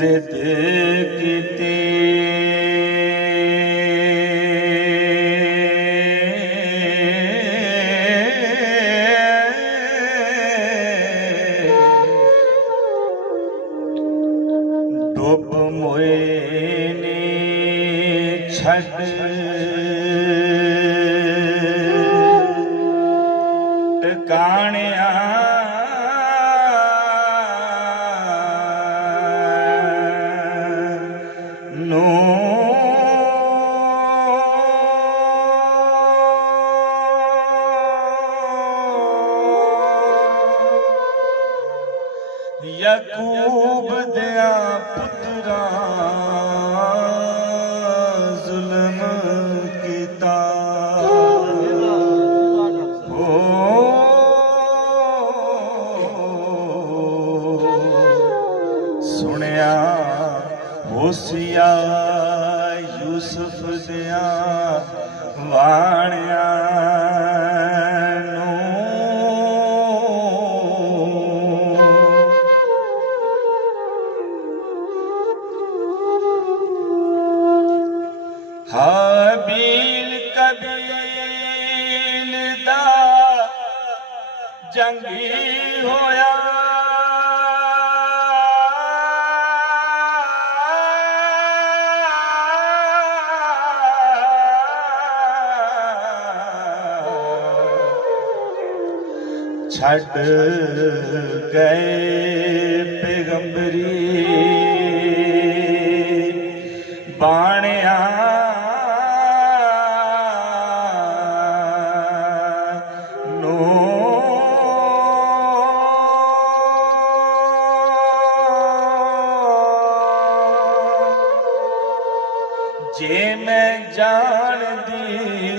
जिद कीती डुब मोए ने छड़ टिकाणिया यकूब दिया पुत्रा जुल्म कीता हो सुनिया होसिया यूसुफ दिया वाणिया हाबील कबील दा जंगी होया छड़ गए पैगंबरी बाणिया जे मैं जान दी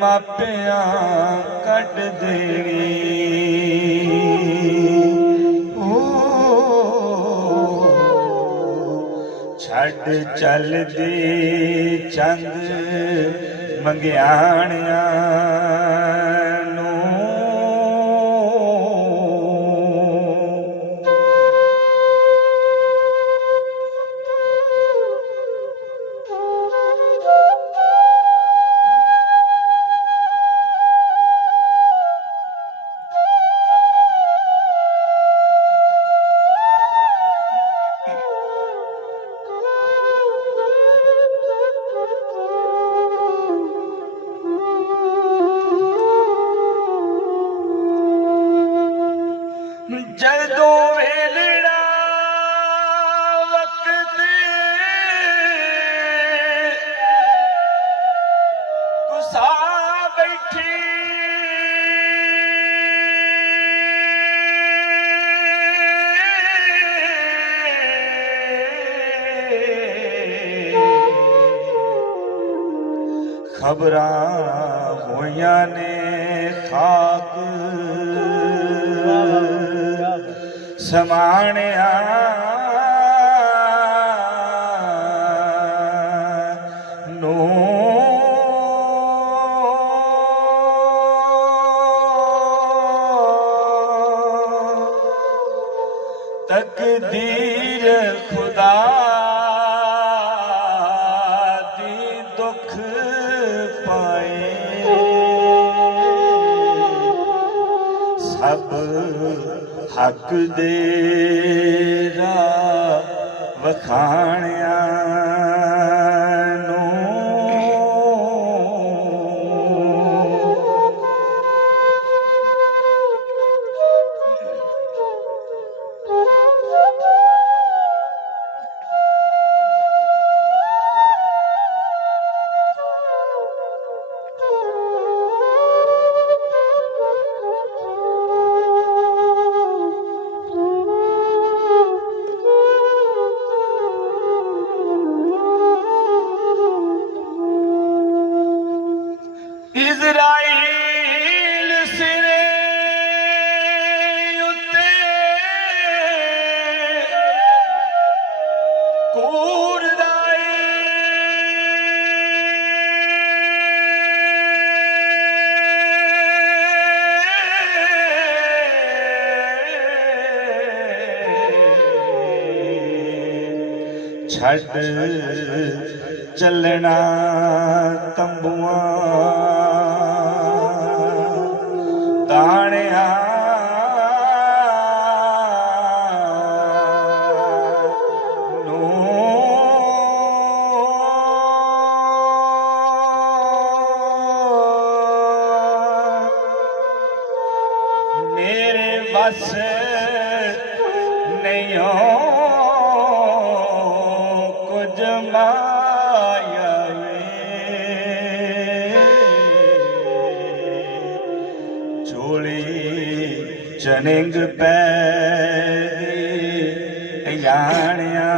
मापिया कट देगी छड़ चल दी चंद मंगियाणिया जदों वेलड़ा वक्त गुस्सा बैठी खबरां होइयां ने खाक समाणिया नो तकदीर खुदा दी दुख पाए सब हक देरा वखाणिया इज़राइल सिरे उत्ते कूड़दाए छड़ चलना तंबुआ ताणिया मेरे बस नहीं हो कुछ माया चोली चनिंग पैदी यानिया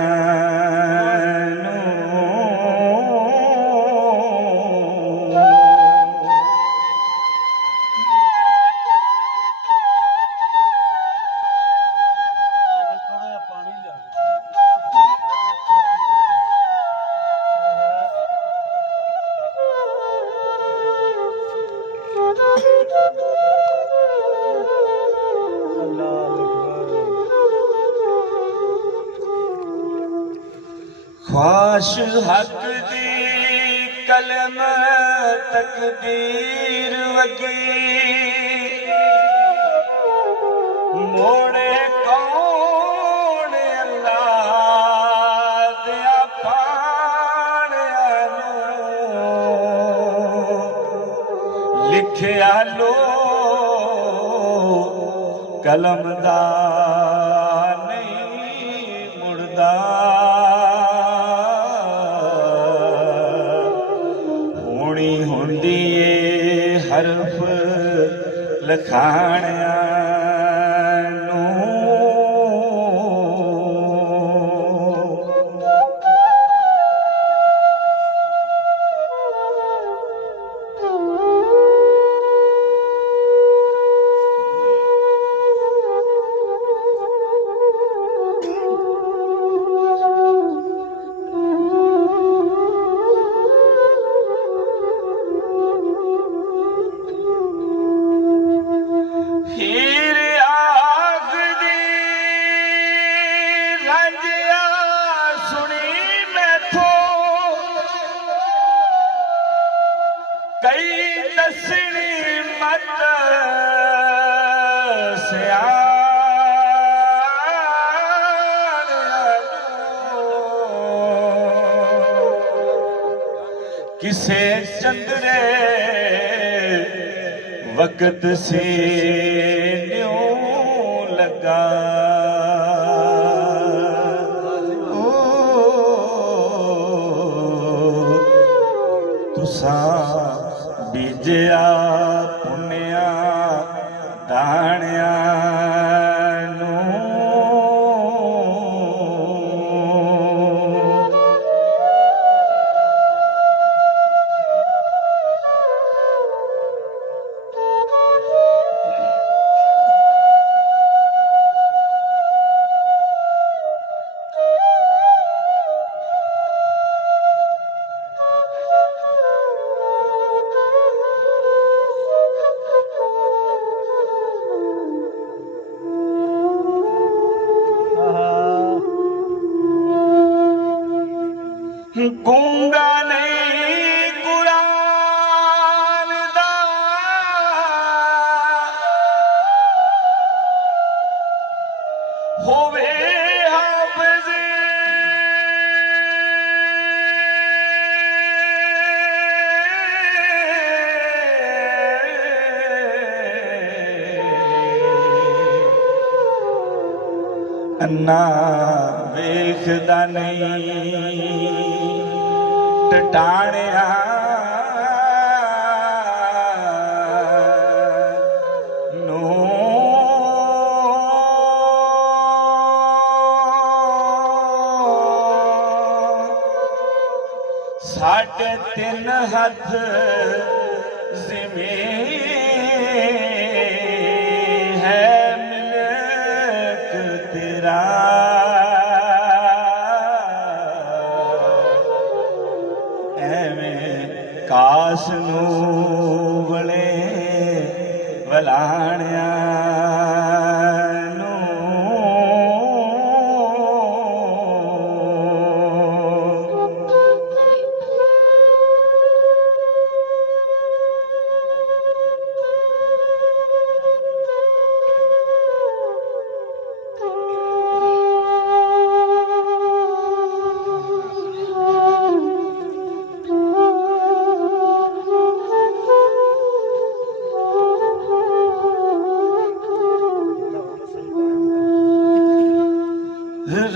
ख्वाश हक दी कलम तकदीर वगी मोड़े कौन अल्लाह दिया पाणिया नूं लिखिया लो कलम दा नहीं मुड़दा हरफ लखाणिया कई दसनी मत किसे चंद्रे वक्त से न्यों लगा तुसा बीजया पुण्या दाणिया गूंगा नहीं कुरान दा होवे हाफिज अन्ना वेखदा नहीं टटाणिया साढ़े 3 हथ ज़मीन है मिल्क तेरा कास नू वले वलाणिया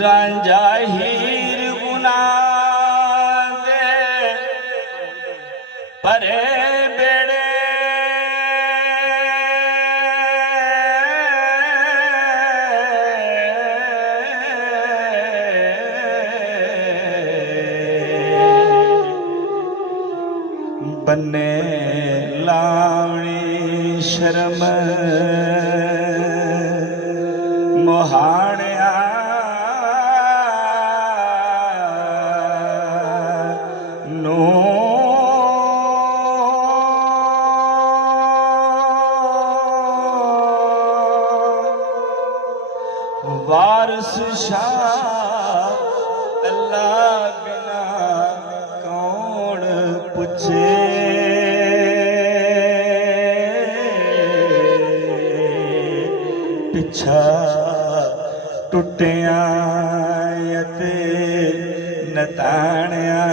ਰਾਂਝਾ ਹੀਰ ਗੁਨਾਹ ਦੇ ਭਰੇ ਬੇੜੇ ਬੰਨੇ ਲਾਵਣੀ ਸ਼ਰਮ ਮੁਹਾਣਿਆ ਨੂੰ ਵਾਰਸ ਸ਼ਾਹ ਅੱਲਾ ਬਿਨਾ ਕੌਣ ਪੁੱਛੇ ਪਿੱਛਾ ਟੁੱਟਿਆਂ ਅਤੇ ਨਤਾਣਿਆਂ